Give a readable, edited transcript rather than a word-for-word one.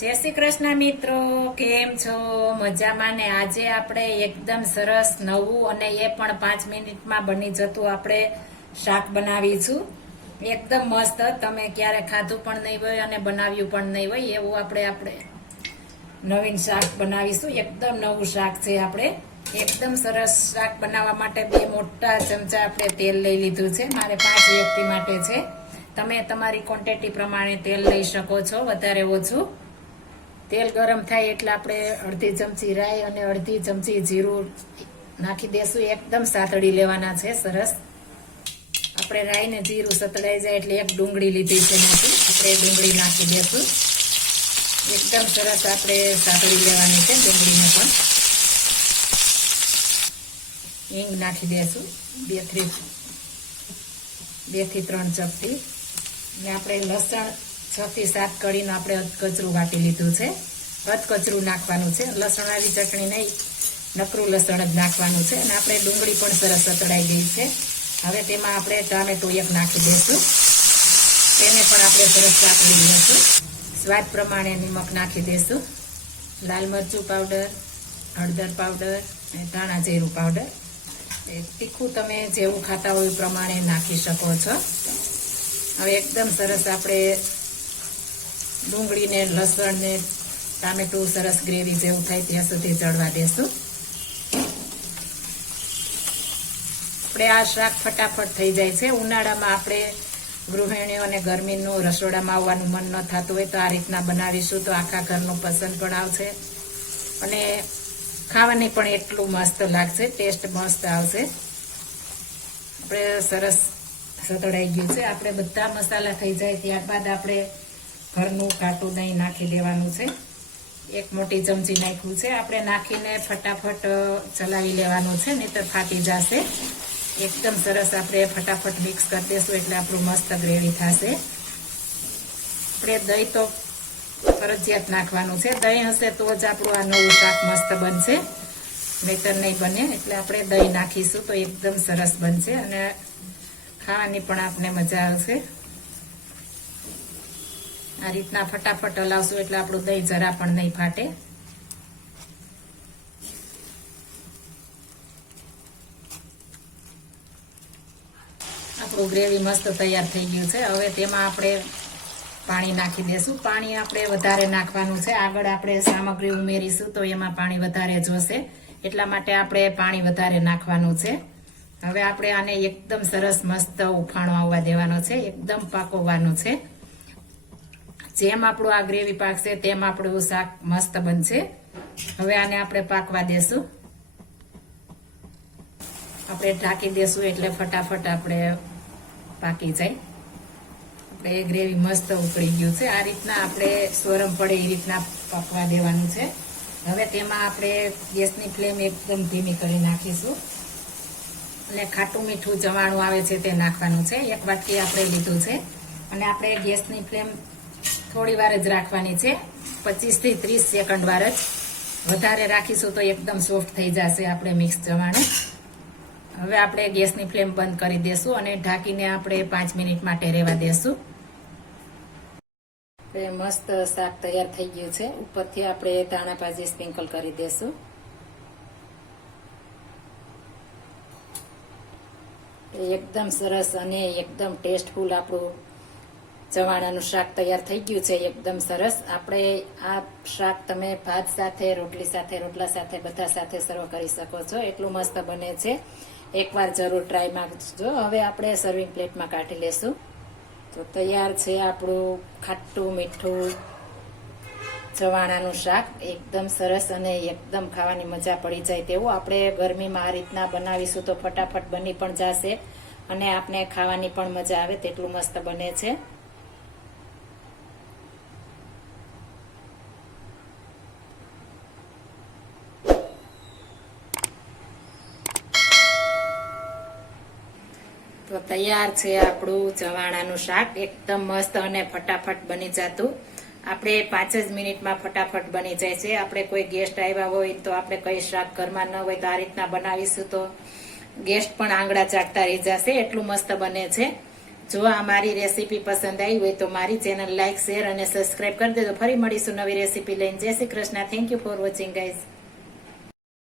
જય શ્રી કૃષ્ણ મિત્રો, કેમ છો? મજામાં ને? આજે આપણે એકદમ સરસ નવું અને એ પણ 5 મિનિટમાં બની જતું આપણે શાક બનાવીશું. એકદમ મસ્ત, તમે ક્યારે ખાધું પણ નહીં હોય અને બનાવ્યું પણ નહીં હોય એવું આપણે નવીન શાક બનાવીશું. એકદમ નવું શાક છે. આપણે એકદમ સરસ શાક બનાવવા માટે 2 મોટા ચમચા આપણે તેલ લઈ લીધું છે. મારે 5 વ્યક્તિ માટે છે. તમે તમારી ક્વોન્ટિટી પ્રમાણે તેલ લઈ શકો છો, વધારે ઓછું. તેલ ગરમ થાય એટલે આપણે અડધી ચમચી રાઈ અને અડધી ચમચી જીરું નાખી દેશું. એકદમ સાતળી લેવાના છે. સરસ આપણે રાઈ ને જીરું સતળાઈ જાય એટલે એક ડુંગળી લીધી છે નાખી, આપણે ડુંગળી નાખી દેશું. એકદમ સરસ આપણે સાતળી લેવાની છે ડુંગળીને પણ. હિંગ નાખી દેશું 2 થી 3 ચપટી. ને આપણે લસણ 6 થી 7 કળીનું આપણે અધકચરું વાટી લીધું છે. અધકચરું નાખવાનું છે, લસણવાળી ચટણી નહીં, નકરું લસણ જ નાખવાનું છે. અને આપણે ડુંગળી પણ સરસ સતળાઈ ગઈ છે. હવે તેમાં આપણે ટામેટું 1 નાખી દઈશું. તેને પણ આપણે સરસ સાતળી દઈશું. સ્વાદ પ્રમાણે નિમક નાખી દઈશું. લાલ મરચું પાવડર, હળદર પાવડર અને ધાણા જીરું પાવડર. તીખું તમે જેવું ખાતા હોય એ પ્રમાણે નાખી શકો છો. હવે એકદમ સરસ આપણે ડુંગળીને લસણને ટામેટું સરસ ગ્રેવી જેવું થાય ત્યાં સુધી ચડવા દેશું. આપણે આ શાક ફટાફટ થઈ જાય છે. ઉનાળામાં આપણે ગૃહિણીઓને ગરમીનું રસોડામાં આવવાનું મન ન થતું હોય તો આ રીતના બનાવીશું તો આખા ઘરનું પસંદ પણ આવશે અને ખાવાની પણ એટલું મસ્ત લાગશે, ટેસ્ટ મસ્ત આવશે. આપણે સરસ સતળાઈ ગયું છે. આપણે બધા મસાલા થઈ જાય ત્યારબાદ આપણે ઘરનું કાટું દહીં નાખી દેવાનું છે. 1 મોટી ચમચી નાખ્યું છે. આપણે નાખીને ફટાફટ ચલાવી લેવાનું છે, નહીંતર ફાટી જશે. એકદમ સરસ આપણે ફટાફટ મિક્સ કરી દઈશું એટલે આપણું મસ્ત ગ્રેવી થશે. આપણે દહીં તો ફરજિયાત નાખવાનું છે. દહીં હશે તો જ આપણું આ નવું શાક મસ્ત બનશે, નહીંતર નહીં બને. એટલે આપણે દહીં નાખીશું તો એકદમ સરસ બનશે અને ખાવાની પણ આપને મજા આવશે. આ રીતના ફટાફટ હલાવશું એટલે આપણું દહીં જરા પણ નહીં ફાટે. આપણું ગ્રેવી મસ્ત તૈયાર થઈ ગયું છે. હવે તેમાં આપણે પાણી નાખી દેશું. પાણી આપણે વધારે નાખવાનું છે. આગળ આપણે સામગ્રી ઉમેરીશું તો એમાં પાણી વધારે જોશે, એટલા માટે આપણે પાણી વધારે નાખવાનું છે. હવે આપણે આને એકદમ સરસ મસ્ત ઉફાણો આવવા દેવાનો છે, એકદમ પાકોવાનું છે. જેમ આપણું આ ગ્રેવી પાકશે તેમ આપણું શાક મસ્ત બનશે. હવે આને આપણે પાકવા દેશું. આપણે ઢાંકી દેશું એટલે ફટાફટ આપણે પાકી જાય. આપણે ગ્રેવી મસ્ત ઉકળી ગયું છે. આ રીતના આપણે સોરમ પડે એ રીતના પાકવા દેવાનું છે. હવે તેમાં આપણે ગેસની ફ્લેમ એકદમ ધીમી કરી નાખીશું અને ખાટું મીઠું જવાણું આવે છે તે નાખવાનું છે. 1 વાટકી આપણે લીધું છે અને આપણે ગેસની ફ્લેમ થોડી વાર જ રાખવાની છે, 25 થી 30 સેકન્ડ વાર જ. વધારે રાખીશું તો એકદમ સોફ્ટ થઈ જશે આપણે મિક્સ જવાણું. હવે આપણે ગેસની ફ્લેમ બંધ કરી દેશું અને ઢાંકીને આપણે 5 મિનિટ માટે રહેવા દેશું. મસ્ત શાક તૈયાર થઈ ગયું છે. ઉપરથી આપણે ધાણા ભાજી સ્પ્રિંકલ કરી દેશું. એકદમ સરસ અને એકદમ ટેસ્ટફુલ આપણું ચવાણાનું શાક તૈયાર થઈ ગયું છે. એકદમ સરસ. આપણે આ શાક તમે ભાત સાથે, રોટલી સાથે, રોટલા સાથે, બધા સાથે સર્વ કરી શકો છો. એટલું મસ્ત બને છે. એકવાર જરૂર ટ્રાય મારજો. હવે આપણે સર્વિંગ પ્લેટમાં કાઢી લેશું. તો તૈયાર છે આપણું ખાટું મીઠું ચવાણાનું શાક. એકદમ સરસ અને એકદમ ખાવાની મજા પડી જાય તેવું. આપણે ગરમીમાં આ રીતના બનાવીશું તો ફટાફટ બની પણ જશે અને આપણે ખાવાની પણ મજા આવે તેટલું મસ્ત બને છે. તો તૈયાર છે આપણું ચવાણાનું શાક. એકદમ મસ્ત અને ફટાફટ બની જતું. આપણે 5 જ મિનિટમાં ફટાફટ બની જાય છે. આપણે કોઈ ગેસ્ટ આવ્યા હોય તો આપણે કઈ શાક ઘરમાં ન હોય તો આ રીતના બનાવીશું તો ગેસ્ટ પણ આંગળા ચાટતા રહી જશે, એટલું મસ્ત બને છે. જો આ મારી રેસીપી પસંદ આવી હોય તો મારી ચેનલ લાઈક શેર અને સબસ્ક્રાઇબ કરી દેજો. ફરી મળીશું નવી રેસીપી લઈને. જય Shri Krishna. Thank you for watching guys.